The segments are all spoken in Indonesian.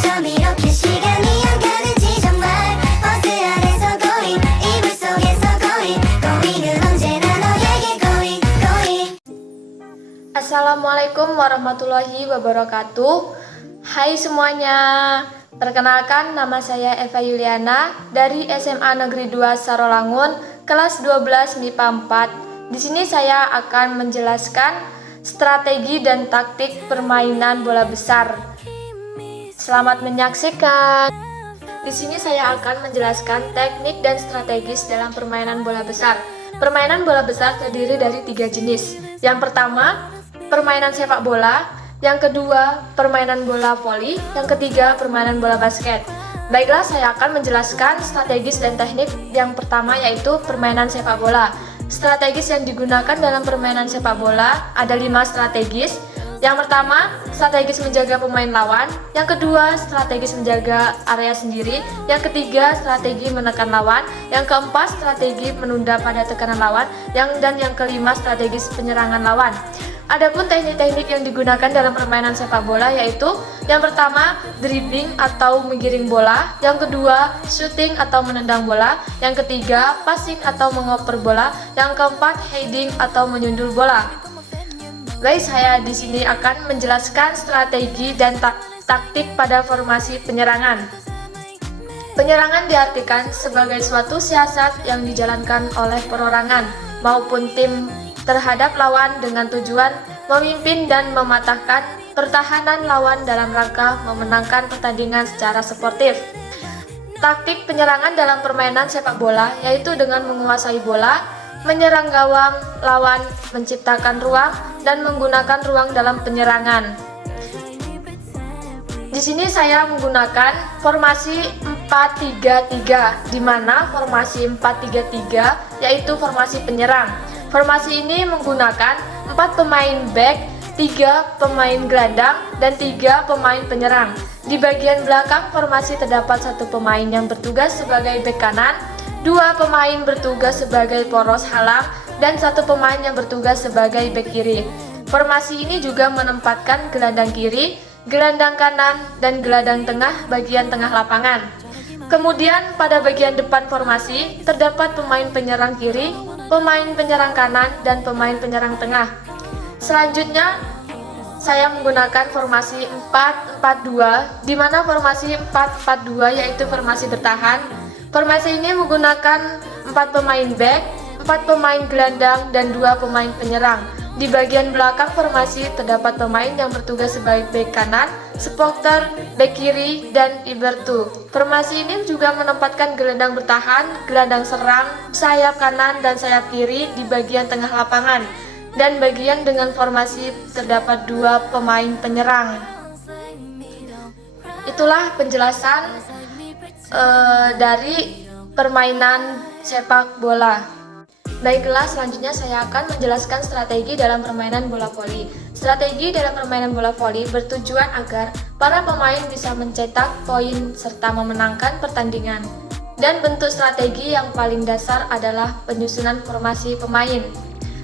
처음 이렇게 시간이 안 가는지 정말 버스 안에서 going 이불 속에서 going은 언제나 너에게 going. Assalamualaikum warahmatullahi wabarakatuh. Hai semuanya, perkenalkan nama saya Eva Yuliana dari SMA Negeri 2 Sarolangun, kelas 12 MIPA 4. Di sini saya akan menjelaskan strategi dan taktik permainan bola besar. Selamat menyaksikan. Di sini saya akan menjelaskan teknik dan strategis dalam permainan bola besar. Permainan bola besar terdiri dari 3 jenis. Yang pertama, permainan sepak bola. Yang kedua, permainan bola voli. Yang ketiga, permainan bola basket. Baiklah, saya akan menjelaskan strategis dan teknik. Yang pertama yaitu permainan sepak bola. Strategis yang digunakan dalam permainan sepak bola ada 5 strategis. Yang pertama, strategis menjaga pemain lawan. Yang kedua, strategis menjaga area sendiri. Yang ketiga, strategi menekan lawan. Yang keempat, strategi menunda pada tekanan lawan. Dan yang kelima, strategis penyerangan lawan. Adapun teknik-teknik yang digunakan dalam permainan sepak bola yaitu yang pertama, dribbling atau menggiring bola. Yang kedua, shooting atau menendang bola. Yang ketiga, passing atau mengoper bola. Yang keempat, heading atau menyundul bola. Baik, saya di sini akan menjelaskan strategi dan taktik pada formasi penyerangan. Penyerangan diartikan sebagai suatu siasat yang dijalankan oleh perorangan maupun tim terhadap lawan dengan tujuan memimpin dan mematahkan pertahanan lawan dalam rangka memenangkan pertandingan secara sportif. Taktik penyerangan dalam permainan sepak bola yaitu dengan menguasai bola, menyerang gawang lawan, menciptakan ruang, dan menggunakan ruang dalam penyerangan. Di sini saya menggunakan formasi 4-3-3, di mana formasi 4-3-3 yaitu formasi penyerang. Formasi ini menggunakan 4 pemain back, 3 pemain gelandang, dan 3 pemain penyerang. Di bagian belakang formasi terdapat 1 pemain yang bertugas sebagai back kanan, 2 pemain bertugas sebagai poros halang, dan 1 pemain yang bertugas sebagai back kiri. Formasi ini juga menempatkan gelandang kiri, gelandang kanan, dan gelandang tengah bagian tengah lapangan. Kemudian pada bagian depan formasi terdapat pemain penyerang kiri, pemain penyerang kanan, dan pemain penyerang tengah. Selanjutnya saya menggunakan formasi 4-4-2, di mana formasi 4-4-2 yaitu formasi bertahan. Formasi ini menggunakan 4 pemain back, 4 pemain gelandang, dan 2 pemain penyerang. Di bagian belakang formasi terdapat pemain yang bertugas sebagai back kanan, supporter, back kiri, dan libertu. Formasi ini juga menempatkan gelandang bertahan, gelandang serang, sayap kanan, dan sayap kiri di bagian tengah lapangan. Dan bagian dengan formasi terdapat 2 pemain penyerang. Itulah penjelasan dari permainan sepak bola. Baiklah, selanjutnya saya akan menjelaskan strategi dalam permainan bola voli. Strategi dalam permainan bola voli bertujuan agar para pemain bisa mencetak poin serta memenangkan pertandingan. Dan bentuk strategi yang paling dasar adalah penyusunan formasi pemain.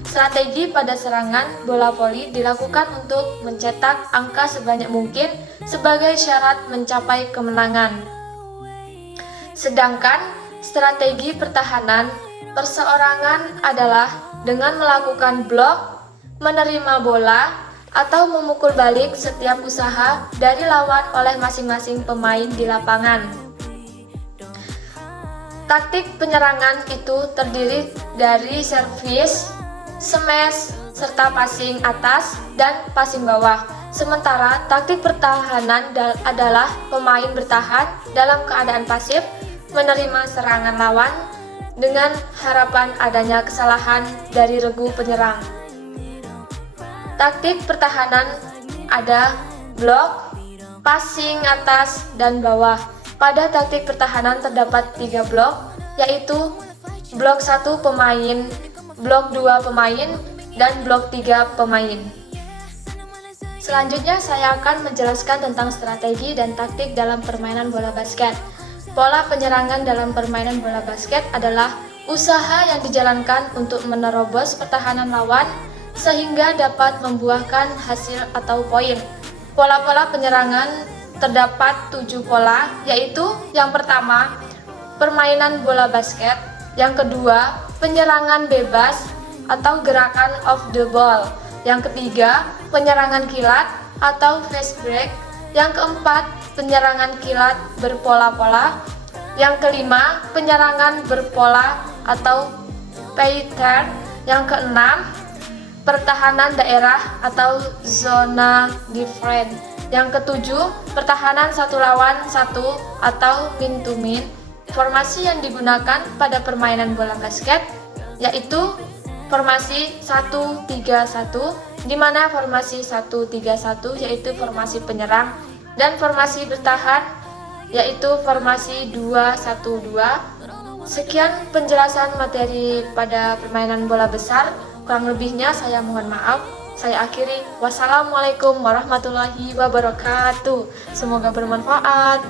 Strategi pada serangan bola voli dilakukan untuk mencetak angka sebanyak mungkin sebagai syarat mencapai kemenangan. Sedangkan strategi pertahanan perseorangan adalah dengan melakukan blok, menerima bola, atau memukul balik setiap usaha dari lawan oleh masing-masing pemain di lapangan. Taktik penyerangan itu terdiri dari servis, smash, serta passing atas dan passing bawah. Sementara taktik pertahanan adalah pemain bertahan dalam keadaan pasif, menerima serangan lawan dengan harapan adanya kesalahan dari regu penyerang. Taktik pertahanan ada blok, passing atas, dan bawah. Pada taktik pertahanan terdapat 3 blok, yaitu blok 1 pemain, blok 2 pemain, dan blok 3 pemain. Selanjutnya saya akan menjelaskan tentang strategi dan taktik dalam permainan bola basket. Pola penyerangan dalam permainan bola basket adalah usaha yang dijalankan untuk menerobos pertahanan lawan sehingga dapat membuahkan hasil atau poin. Pola-pola penyerangan terdapat 7 pola, yaitu yang pertama, permainan bola basket, yang kedua, penyerangan bebas atau gerakan off the ball, yang ketiga, penyerangan kilat atau fast break, yang keempat, penyerangan kilat berpola-pola, yang kelima, penyerangan berpola atau pattern, yang keenam, pertahanan daerah atau zona defense, yang ketujuh, pertahanan satu lawan satu atau min to min. Formasi yang digunakan pada permainan bola basket yaitu formasi 1-3-1, di mana formasi 1-3-1 yaitu formasi penyerang, dan formasi bertahan yaitu formasi 2-1-2. Sekian penjelasan materi pada permainan bola besar, kurang lebihnya saya mohon maaf. Saya akhiri. Wassalamualaikum warahmatullahi wabarakatuh. Semoga bermanfaat.